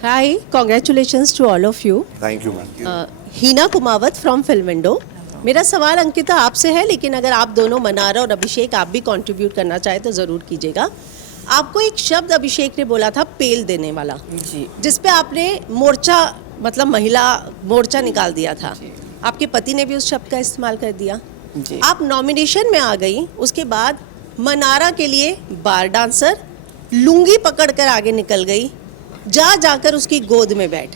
Hi, congratulations to all of you. Thank you ma'am. Heena Kumawat from film window. मेरा सवाल अंकिता आपसे है, लेकिन अगर आप दोनों मनारा और अभिषेक आप भी कंट्रीब्यूट करना चाहे तो ज़रूर कीजिएगा। आपको एक शब्द अभिषेक ने बोला था पेल देने वाला, जी। जिस पे आपने मोर्चा मतलब महिला मोर्चा निकाल दिया था। आपके पति ने भी उस शब्द का इस्तेमाल कर दिया। जी। आप नॉमिनेशन में आ गई, उसके बाद मनारा के लिए बार डांसर लुंगी पकड़कर आगे निकल गई, जाकर उसकी गोद में बैठ।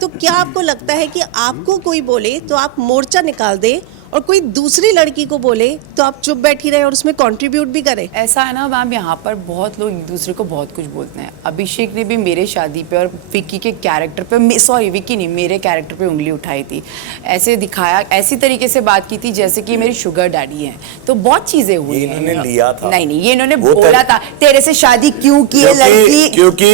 तो क्या आपको लगता है कि आपको कोई बोले तो आप मोर्चा निकाल दे, और कोई दूसरी लड़की को बोले तो आप चुप बैठी रहे और उसमें कंट्रीब्यूट भी करें? ऐसा है ना मैम, यहाँ पर बहुत लोग एक दूसरे को बहुत कुछ बोलते हैं। अभिषेक ने भी मेरे शादी पे और विक्की के कैरेक्टर पे, सॉरी विक्की नहीं, मेरे कैरेक्टर पे उंगली उठाई थी, ऐसे दिखाया, ऐसी तरीके से बात की थी जैसे कि मेरे शुगर डैडी हैं। तो बहुत चीजें हुई हैं। इन्होंने लिया था। नहीं, ये इन्होंने बोला था तेरे से शादी क्यों की है लड़की, क्योंकि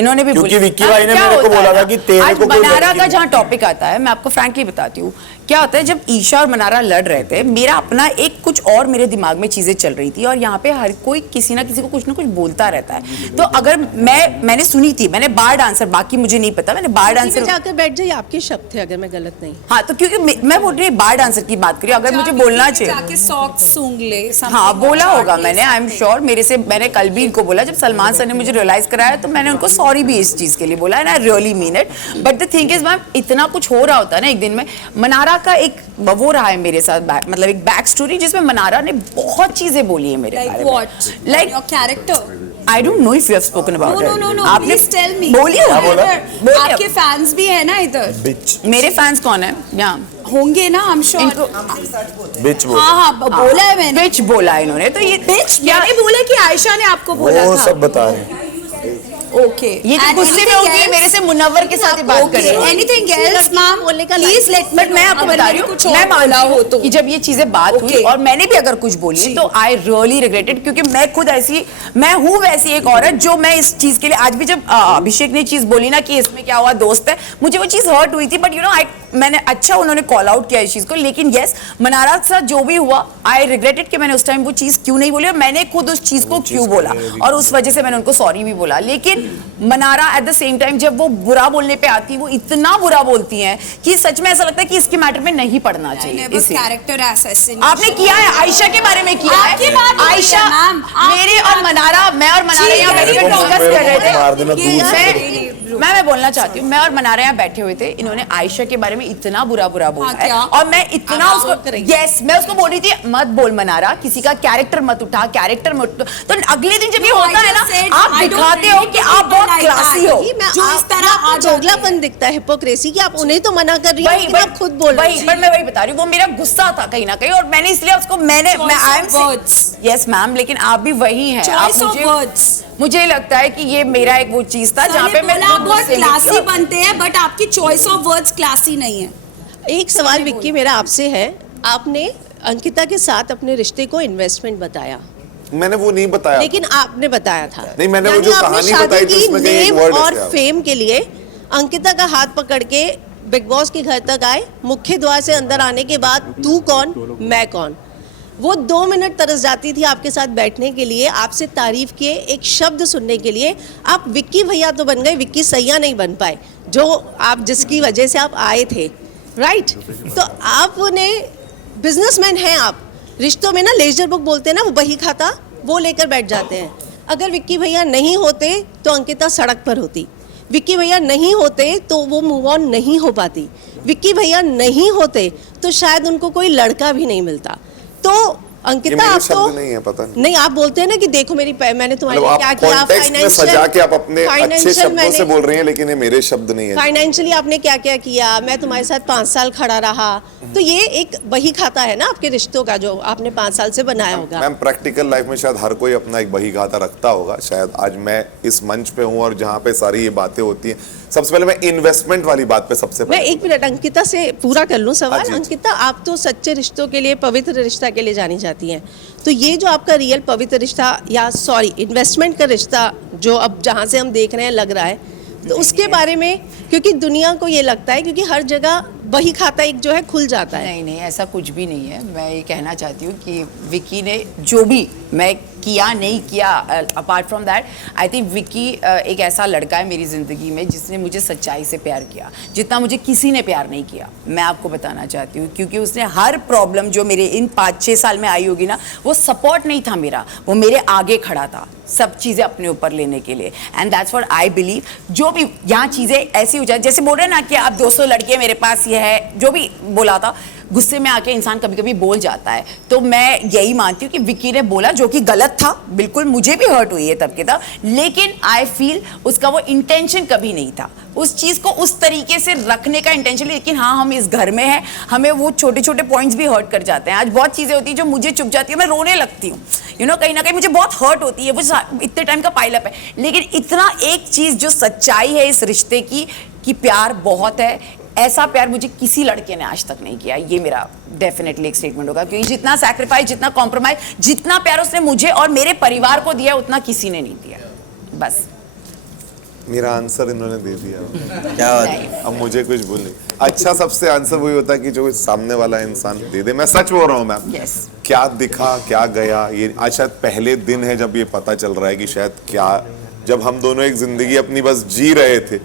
इन्होंने भी क्योंकि विक्की भाई ने मेरे को बोला था कि तेरे को मनारा का जहाँ टॉपिक आता है, मैं आपको फ्रैंकली बताती हूँ क्या होता है। जब ईशा और मनारा लड़ रहे थे, मेरा अपना एक कुछ और मेरे दिमाग में चीजें चल रही थी, और यहाँ पे हर कोई किसी ना किसी को कुछ ना कुछ बोलता रहता है। तो अगर मैंने सुनी थी, मैंने बार डांसर, बाकी मुझे नहीं पता, मैंने बार डांसर जाकर बैठ जाइए, आपके शब्द थे अगर मैं गलत नहीं। हाँ, तो क्योंकि मैं बोल रही बार डांसर की बात करी, अगर मुझे बोलना चाहिए सॉक्स सूंघ ले, हाँ बोला होगा मैंने, आई एम श्योर। मेरे से मैंने कल भी इनको बोला, जब सलमान सर ने मुझे रियलाइज कराया तो मैंने उनको सॉरी भी इस चीज के लिए बोला, and I really mean it. But the thing is ma'am, इतना कुछ हो रहा होता है ना एक दिन में। मनारा का एक वो रहा है मेरे साथ, मतलब एक बैक स्टोरी जिसमें मनारा ने बहुत चीजें बोली है मेरे बारे में। Like your character. I don't know if you have spoken about it. No, आपने please tell me. बोलिए ना, बोलिए। आपके फैंस भी है ना इधर? बिच मेरे फैंस कौन है यहाँ? होंगे ना, I'm sure. बिच बोल। हाँ, बोला है मैंने। बिच बोला इन्होंने, तो ये बिच मैंने बोला कि आयशा ने आपको बोला वो था? सब बता रहे हैं। ओके। ये तो गुस्से में होगी, मेरे से मुनव्वर के साथ ही बात कर रही है। Anything else ma'am, please let me. But मैं आपको बता रही हूँ, मैं माना हो तो कि जब ये चीजें बात हुई और मैंने भी अगर कुछ बोली तो आई रियली रिग्रेटेड, क्योंकि मैं खुद ऐसी, मैं हूँ वैसी एक औरत जो मैं इस चीज के लिए, आज भी जब अभिषेक ने चीज बोली ना कि इसमें क्या हुआ, दोस्त है, मुझे वो चीज हर्ट हुई थी। बट यू नो मैंने अच्छा, उन्होंने कॉल आउट किया इस चीज को, लेकिन यस मनारा के साथ जो भी हुआ, आई रिग्रेटेड कि मैंने उस टाइम वो चीज क्यों नहीं बोली, और मैंने खुद उस चीज को क्यों बोला, और उस वजह से मैंने उनको सॉरी भी बोला। लेकिन Mannara at the same time जब वो बुरा बोलने पे आती, वो इतना बुरा बोलती हैं कि सच में ऐसा लगता है कि इसके मैटर में नहीं पढ़ना चाहिए। कैरेक्टर असैसिनेशन आपने किया है, आयशा के बारे में किया है। आयशा, मेरे और मनारा, मैं और मनारा यहाँ बैठ कर डिस्कस कर रहे थे। मैं बोलना चाहती हूँ, मैं और मनारा यहाँ बैठे हुए थे, इन्होंने आयशा के बारे में इतना बुरा बोला है, और मैं इतना उसको, यस मैं उसको बोल रही थी मत बोल मनारा, किसी का कैरेक्टर मत उठा, कैरेक्टर मत। तो अगले दिन जब ये होता है ना, आप दिखाते हो कि आप बहुत क्लासी हो, जो इस तरह दोगलापन दिखता है, हिपोक्रेसी, कि आप उन्हें तो मना कर रही हो लेकिन आप खुद बोल रही हो। पर मैं वही बता रही हूँ, वो मेरा गुस्सा था कहीं ना कहीं, और मैंने इसलिए उसको यस मैम, लेकिन आप भी वही हैं। मुझे लगता है कि ये मेरा एक वो चीज था जहाँ पे मैं बहुत क्लासी बनते हैं, बट आपकी चॉइस ऑफ वर्ड्स क्लासी नहीं है। एक सवाल विक्की मेरा आपसे है, आपने अंकिता के साथ अपने रिश्ते को इन्वेस्टमेंट बताया, मैंने वो नहीं बताया, लेकिन आपने बताया था। नहीं, मैंने वो जो कहानी बताई थी उसमें कहीं एक वर्ड और फेम के लिए अंकिता का हाथ पकड़ के बिग बॉस के घर तक आए, मुख्य द्वार से अंदर आने के बाद तू कौन मैं कौन, वो 2 मिनट तरस जाती थी आपके साथ बैठने के लिए, आपसे तारीफ के एक शब्द सुनने के लिए। आप विक्की भैया तो बन गए, विक्की सैया नहीं बन पाए, जो आप जिसकी वजह से आप आए थे, राइट? तो आपने बिजनेसमैन हैं आप, रिश्तों में ना लेजर बुक बोलते हैं ना, वो बही खाता वो लेकर बैठ जाते हैं। अगर विक्की भैया नहीं होते तो अंकिता सड़क पर होती, विक्की भैया नहीं होते तो वो मूव ऑन नहीं हो पाती, विक्की भैया नहीं होते तो शायद उनको कोई लड़का भी नहीं मिलता। तो अंकिता आप तो नहीं है, पता नहीं, आप बोलते हैं ना कि देखो मेरी, मैंने तुम्हारे लिए क्या किया, फाइनेंशियल सजा के आप अपने अच्छे शब्दों से बोल रही हैं, लेकिन ये मेरे शब्द नहीं है। फाइनेंशियली आपने क्या क्या किया, मैं तुम्हारे साथ 5 साल खड़ा रहा, तो ये एक बही खाता है ना आपके रिश्तों का, जो आपने 5 साल से बनाया होगा। मैम प्रैक्टिकल लाइफ में शायद हर कोई अपना एक बही खाता रखता होगा, शायद आज मैं इस मंच पे हूँ और जहाँ पे सारी ये बातें होती हैं। सबसे पहले मैं इन्वेस्टमेंट वाली बात पे सबसे पहले, मैं 1 मिनट अंकिता से पूरा कर लूँ सवाल। जी। अंकिता, आप तो सच्चे रिश्तों के लिए, पवित्र रिश्ता के लिए जानी जाती हैं, तो ये जो आपका रियल पवित्र रिश्ता, या सॉरी इन्वेस्टमेंट का रिश्ता जो अब जहाँ से हम देख रहे हैं लग रहा है, तो उसके बारे में, क्योंकि दुनिया को ये लगता है, क्योंकि हर जगह वही खाता एक जो है खुल जाता है। नहीं, ऐसा कुछ भी नहीं है। मैं ये कहना चाहती हूँ कि विकी ने जो भी मैं किया नहीं किया, apart from that I think Vicky एक ऐसा लड़का है मेरी ज़िंदगी में जिसने मुझे सच्चाई से प्यार किया, जितना मुझे किसी ने प्यार नहीं किया, मैं आपको बताना चाहती हूँ। क्योंकि उसने हर प्रॉब्लम जो मेरे इन 5-6 साल में आई होगी ना, वो सपोर्ट नहीं था मेरा, वो मेरे आगे खड़ा था सब चीज़ें अपने ऊपर लेने के लिए। And that's what I believe. जो भी यहाँ चीज़ें ऐसी हो जाए, जैसे बोल रहे हैं ना कि आप 200 लड़के मेरे पास ये है, जो भी बोला था, गुस्से में आके इंसान कभी कभी बोल जाता है। तो मैं यही मानती हूँ कि विक्की ने बोला जो कि गलत था, बिल्कुल मुझे भी हर्ट हुई है तब के तब, लेकिन आई फील उसका वो इंटेंशन कभी नहीं था उस चीज़ को उस तरीके से रखने का इंटेंशन। लेकिन हाँ, हम इस घर में हैं, हमें वो छोटे छोटे पॉइंट्स भी हर्ट कर जाते हैं। आज बहुत चीज़ें होती हैं जो मुझे चुप जाती है, मैं रोने लगती हूँ, यू नो, कहीं ना कहीं मुझे बहुत हर्ट होती है, वो इतने टाइम का पाइलअप है। लेकिन इतना एक चीज़ जो सच्चाई है इस रिश्ते की कि प्यार बहुत है, ऐसा प्यार मुझे किसी लड़के ने आज तक नहीं किया। ये मेरा डेफिनेटली एक स्टेटमेंट होगा, क्योंकि जितना सैक्रिफाइस, जितना कॉम्प्रोमाइज, जितना प्यार उसने मुझे और मेरे परिवार को दिया, उतना किसी ने नहीं दिया। बस मेरा आंसर इन्होंने दे दिया। क्या बात है। अब मुझे कुछ बोले। अच्छा, सबसे आंसर वही होता है कि जो सामने वाला इंसान दे दे। मैं सच बोल रहा हूँ मैम। Yes. क्या दिखा, क्या गया, ये आज शायद पहले दिन है जब ये पता चल रहा है कि शायद क्या, जब हम दोनों एक जिंदगी अपनी बस जी रहे थे,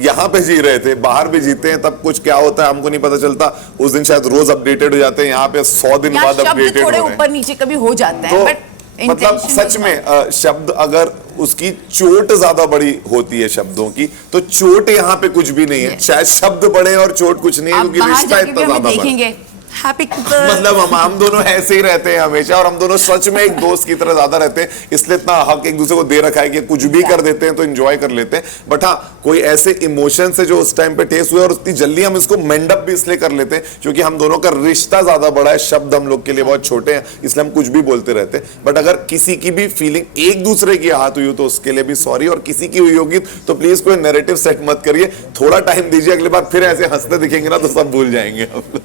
यहाँ पे जी रहे थे, बाहर भी जीते हैं, तब कुछ क्या होता है हमको नहीं पता चलता। उस दिन शायद रोज अपडेटेड हो जाते हैं, यहाँ पे 100 दिन बाद अपडेटेड हो थोड़े रहे हैं। ऊपर नीचे कभी हो जाते हैं, तो बट मतलब सच में शब्द, अगर उसकी चोट ज्यादा बड़ी होती है शब्दों की, तो चोट यहाँ पे कुछ भी नहीं है। शायद शब्द बड़े और चोट कुछ नहीं है, आप क्योंकि बाहर रिश्ता जाके भी इतना हमें ज्यादा बड़ा। देखेंगे हैप्पी मतलब हम दोनों ऐसे ही रहते हैं हमेशा, और हम दोनों सच में एक दोस्त की तरह ज्यादा रहते हैं, इसलिए इतना हक एक दूसरे को दे रखा है कि कुछ भी कर देते हैं तो एंजॉय कर लेते हैं। बट हाँ, कोई ऐसे इमोशन से जो उस टाइम पे टेस्ट हुए, और उतनी जल्दी हम इसको मेंडअप भी इसलिए कर लेते हैं क्योंकि हम दोनों का रिश्ता ज्यादा बड़ा है, शब्द हम लोग के लिए बहुत छोटे हैं, इसलिए हम कुछ भी बोलते रहते हैं। बट अगर किसी की भी फीलिंग एक दूसरे की हाथ हुई हो तो उसके लिए भी सॉरी, और किसी की हुई होगी तो प्लीज कोई नैरेटिव सेट मत करिए, थोड़ा टाइम दीजिए, अगली बार फिर ऐसे हंसते दिखेंगे ना तो सब भूल जाएंगे हम लोग।